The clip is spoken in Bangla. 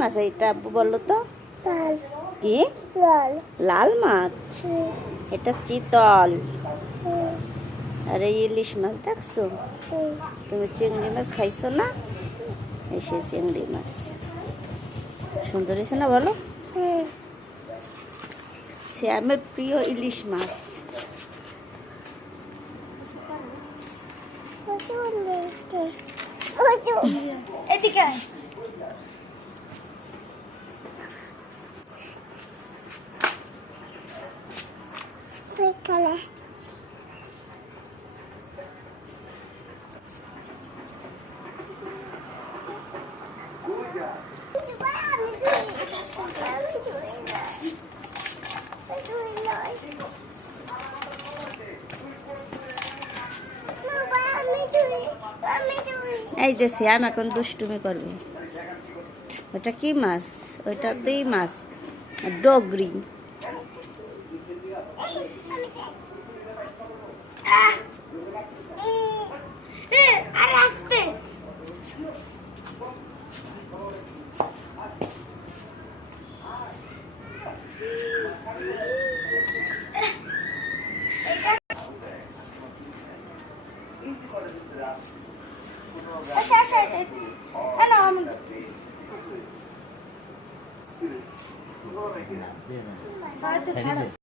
মাছ এটা আব্বু বললো তো? লাল কি? লাল লাল মাছ? এটা চিতল। হুম, আর এই ইলিশ মাছ দেখছো? হুম, তুমি চিংড়ি মাছ খাইছো না? এই সে চিংড়ি মাছ। সুন্দর হয়েছে না বলো? হুম। শ্যামের প্রিয় ইলিশ মাছ। প্রচুর মিষ্টি, প্রচুর। এদিকে আয়। বিকালে এই যে শ্যাম এখন দুষ্টুমি করবে। ওটা কি মাছ? ওইটাতেই মাছ, ডগরি। আরে আসতে